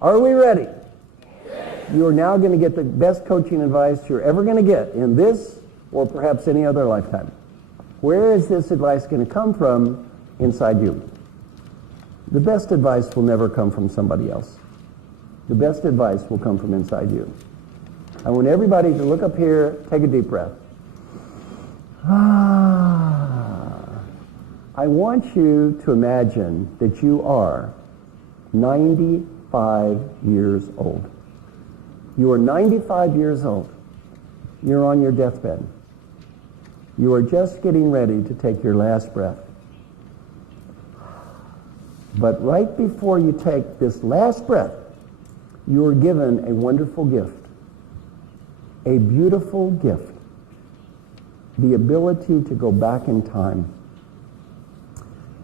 Are we ready? You are now going to get the best coaching advice you're ever going to get in this or perhaps any other lifetime. Where is this advice going to come from inside you? The best advice will never come from somebody else. The best advice will come from inside you. I want everybody to look up here, take a deep breath. I want you to imagine that you are 95 years old. You are 95 years old. You're on your deathbed. You are just getting ready to take your last breath. But right before you take this last breath, you are given a wonderful gift. A beautiful gift. The ability to go back in time.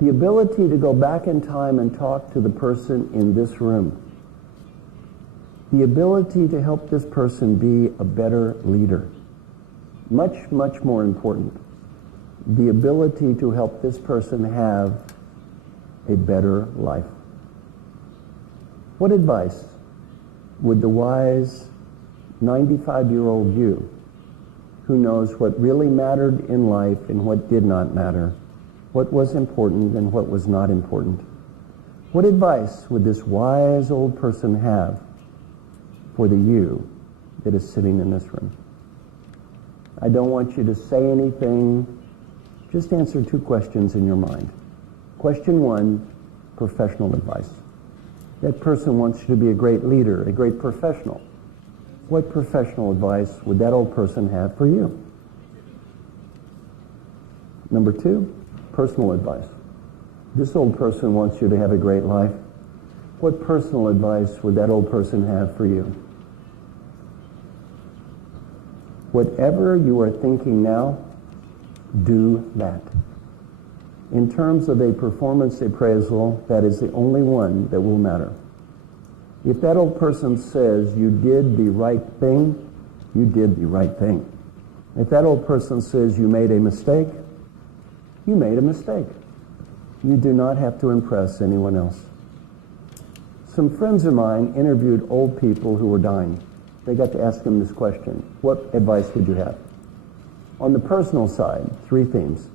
The ability to go back in time and talk to the person in this room. The ability to help this person be a better leader. Much, much more important, the ability to help this person have a better life. What advice would the wise 95-year-old you, who knows what really mattered in life and what did not matter, what was important and what was not important, what advice would this wise old person have for the you that is sitting in this room? I don't want you to say anything. Just answer two questions in your mind. Question one, professional advice. That person wants you to be a great leader, a great professional. What professional advice would that old person have for you? Number two, personal advice. This old person wants you to have a great life. What personal advice would that old person have for you? Whatever you are thinking now, do that. In terms of a performance appraisal, that is the only one that will matter. If that old person says you did the right thing, you did the right thing. If that old person says you made a mistake, you made a mistake. You do not have to impress anyone else. Some friends of mine interviewed old people who were dying. They got to ask them this question: what advice would you have? On the personal side, three themes.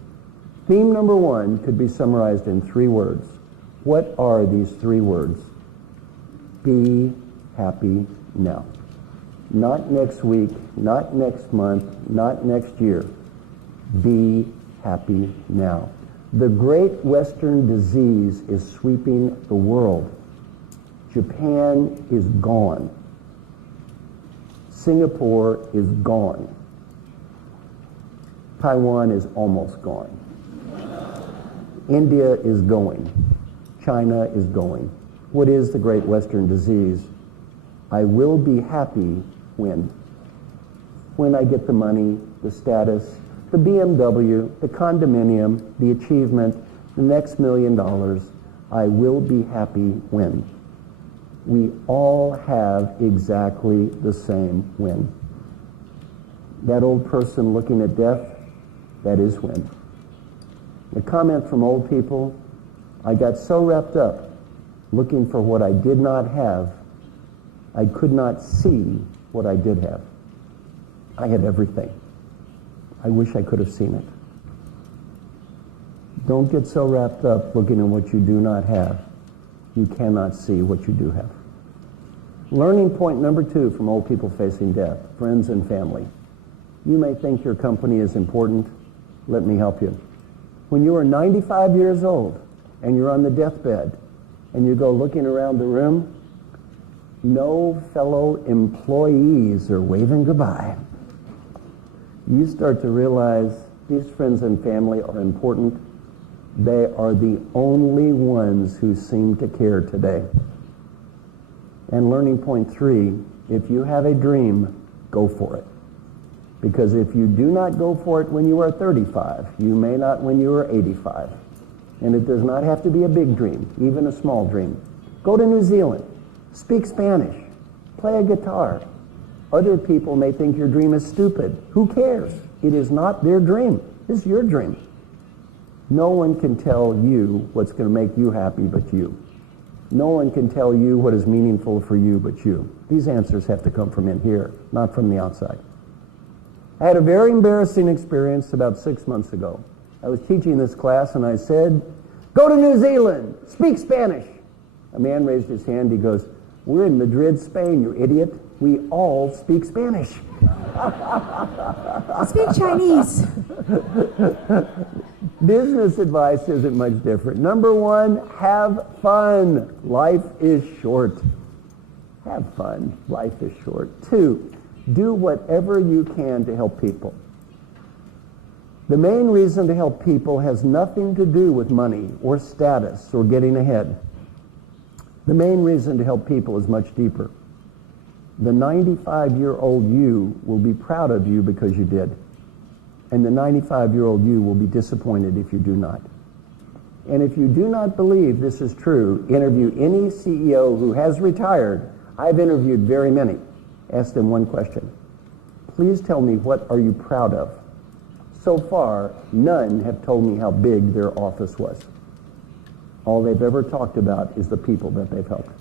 Theme number one could be summarized in three words. What are these three words? Be happy now. Not next week, not next month, not next year. Be happy now. The great Western disease is sweeping the world. Japan is gone. Singapore is gone. Taiwan is almost gone. India is going. China is going. What is the great Western disease? I will be happy when I get the money, the status, the BMW, the condominium, the achievement, the next $1 million. I will be happy when. We all have exactly the same when. That old person looking at death, that is when. A comment from old people: I got so wrapped up looking for what I did not have, I could not see what I did have. I had everything. I wish I could have seen it. Don't get so wrapped up looking at what you do not have. You cannot see what you do have. Learning point number two from old people facing death, friends and family. You may think your company is important. Let me help you. When you are 95 years old and you're on the deathbed and you go looking around the room, no fellow employees are waving goodbye. You start to realize these friends and family are important. They are the only ones who seem to care today. And learning point three, if you have a dream, go for it. Because if you do not go for it when you are 35, you may not when you are 85. And it does not have to be a big dream, even a small dream. Go to New Zealand, speak Spanish, play a guitar. Other people may think your dream is stupid. Who cares? It is not their dream. It's your dream. No one can tell you what's going to make you happy but you. No one can tell you what is meaningful for you but you. These answers have to come from in here, not from the outside. I had a very embarrassing experience about 6 months ago. I was teaching this class and I said, "Go to New Zealand, speak Spanish." A man raised his hand. He goes, "We're in Madrid, Spain, you idiot. We all speak Spanish." I speak Chinese. Business advice isn't much different. Number one, have fun. Life is short. Have fun. Life is short. Two, do whatever you can to help people. The main reason to help people has nothing to do with money or status or getting ahead. The main reason to help people is much deeper. The 95-year-old you will be proud of you because you did. And the 95-year-old you will be disappointed if you do not. And if you do not believe this is true, interview any CEO who has retired. I've interviewed very many. Ask them one question. Please tell me, what are you proud of? So far, none have told me how big their office was. All they've ever talked about is the people that they've helped.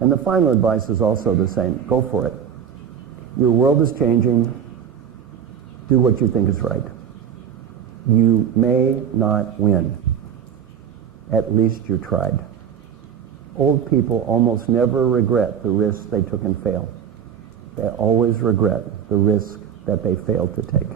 And the final advice is also the same. Go for it. Your world is changing. Do what you think is right. You may not win. At least you tried. Old people almost never regret the risks they took and failed. They always regret the risk that they failed to take.